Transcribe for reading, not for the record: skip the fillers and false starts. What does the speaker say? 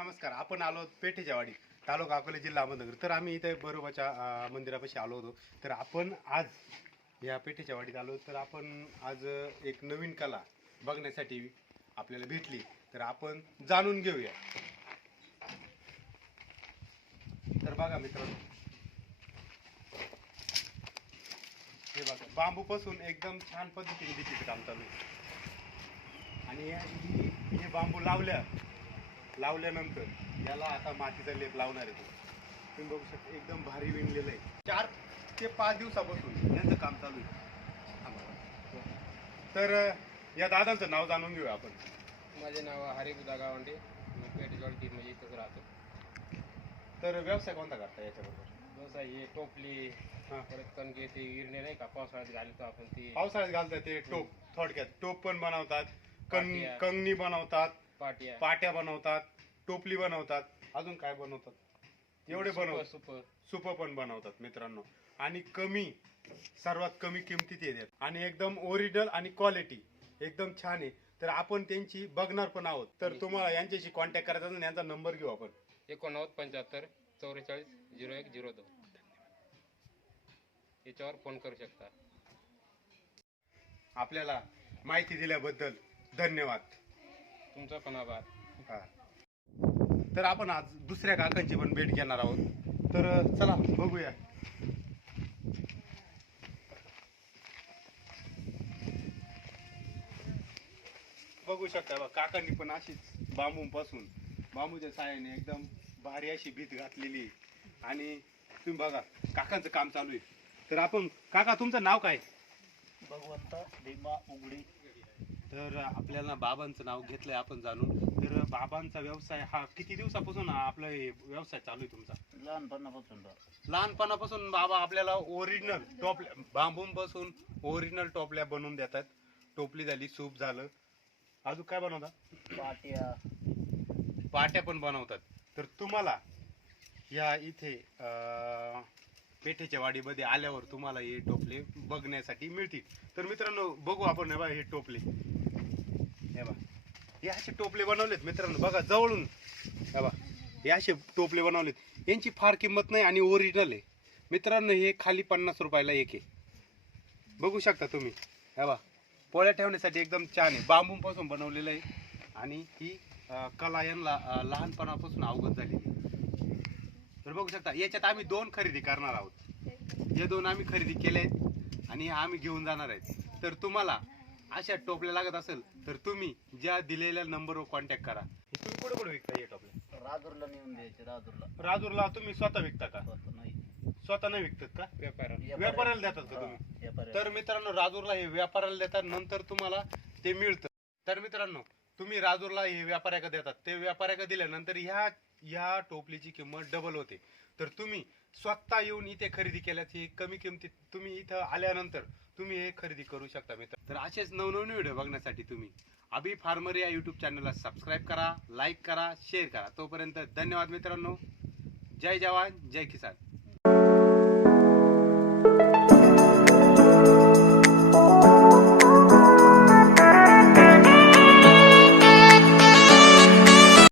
नमस्कार. आपण आलो पेठेच्या वाडी, तालुका अकोले, जिल्हा अहमदनगर. तर आम्ही इथे बरोबाच्या मंदिरापाशी आलो होतो. तर आपण आज या पेठेच्या वाडीत आलो. तर आपण आज एक नवीन कला बघण्यासाठी आपल्याला भेटली. तर आपण जाणून घेऊया. तर बघा मित्रांनो, हे बघा बांबूपासून एकदम छान पद्धतीने भीतीचं काम चालू आहे. आणि हे बांबू लावल्यानंतर याला आता मातीचा लेप लावणार आहे. तुम्ही बघू शकता एकदम भारी विणलेलं आहे. 4 ते 5 दिवसापासून यांचं काम चालू आहे. तर या दादांचं नाव जाणून घेऊया आपण. माझे नाव हरिबुदा गावंडे, मी पेठेजवळ म्हणजे इथंच राहतो. तर व्यवसाय कोणता करता याच्याबरोबर? व्यवसाय हे टोपली, परत कणके ते विरणे नाही का पावसाळ्यात घालतो आपण ते. पावसाळ्यात घालतात ते टोप. थोडक्यात टोप पण बनवतात, पाट्या. कंगणी बनवतात, पाट्या, पाट्या बनवतात, टोपली बनवतात, अजून काय बनवतात? एवढे बनवतात. सुप पण बनवतात मित्रांनो. आणि सर्वात कमी किमतीत येतात आणि एकदम ओरिजिनल आणि क्वालिटी एकदम छान आहे. तर आपण त्यांची बघणार पण आहोत. तर तुम्हाला यांच्याशी कॉन्टॅक्ट करायचा असेल, यांचा नंबर घेऊ आपण. 89 75 44 01 02 याच्यावर फोन करू शकता. आपल्याला माहिती दिल्याबद्दल धन्यवाद. तुमचा पण आभार. हा. तर आपण आज दुसऱ्या काकांची पण भेट घेणार आहोत. तर चला बघूया. बघू शकता बघा, काकांनी पण अशीच बांबूच्या साहाय्याने एकदम भारी अशी भीत घातलेली आहे. आणि तुम्ही बघा काकांचं काम चालू आहे. तर आपण काका, तुमचं नाव काय? भगवंता भीमा उघडी. तर आपल्याला बाबांचं नाव घेतलंय आपण जाणून. तर बाबांचा व्यवसाय हा किती दिवसापासून आपला व्यवसाय चालू आहे तुमचा? लहानपणापासून बाबा आपल्याला ओरिजिनल टोपल्या बांबूंपासून ओरिजिनल टोपल्या बनवून देतात. टोपली झाली, सूप झालं, अजून काय बनवतात? पाट्या पण बनवतात. तर तुम्हाला या इथे पेठेच्या वाडीमध्ये आल्यावर तुम्हाला हे टोपले बघण्यासाठी मिळतील. तर मित्रांनो बघू आपण. हे टोपले, हे असे टोपले बनवलेत मित्रांनो. बघा जवळून, हे असे टोपले बनवलेत. यांची फार किंमत नाही आणि ओरिजिनल आहे मित्रांनो. हे खाली 50 रुपयाला एक आहे. बघू शकता तुम्ही. पोळ्या ठेवण्यासाठी एकदम छान आहे. बांबूपासून बनवलेलं आहे आणि ही कला यांना लहानपणापासून अवगत झालेली. तर बघू शकता, याच्यात आम्ही 2 खरेदी करणार आहोत. हे 2 आम्ही खरेदी केले आहेत आणि आम्ही घेऊन जाणार आहेत. तर तुम्हाला अशा टोपल्या लागत असेल तर तुम्ही ज्या दिलेल्या नंबरवर कॉन्टॅक्ट करा. तुम्ही कुठे कुठे विकता हे टोपल्या? राजूरला नेऊन द्यायचे. राजूरला तुम्ही स्वतः विकता का? स्वतः नाही विकतात का? व्यापाऱ्याला देतात का तुम्ही? तर मित्रांनो राजूरला हे व्यापाऱ्याला देतात, नंतर तुम्हाला ते मिळतं. तर मित्रांनो तुम्ही राजूरला हे व्यापाऱ्याला देतात, ते व्यापाऱ्याला दिल्यानंतर ह्या टोपलीची किंमत डबल होते. तर तुम्ही स्वतः येऊन इथे खरेदी केल्याची कमी किमतीत तुम्ही इथं आल्यानंतर तुम्ही हे खरेदी करू शकता मित्र. तर असेच नवनवीन व्हिडिओ बघण्यासाठी तुम्ही अभि फार्मर या यूट्यूब चॅनलला सबस्क्राईब करा, लाईक करा, शेअर करा. तोपर्यंत धन्यवाद मित्रांनो. जय जवान, जय किसान.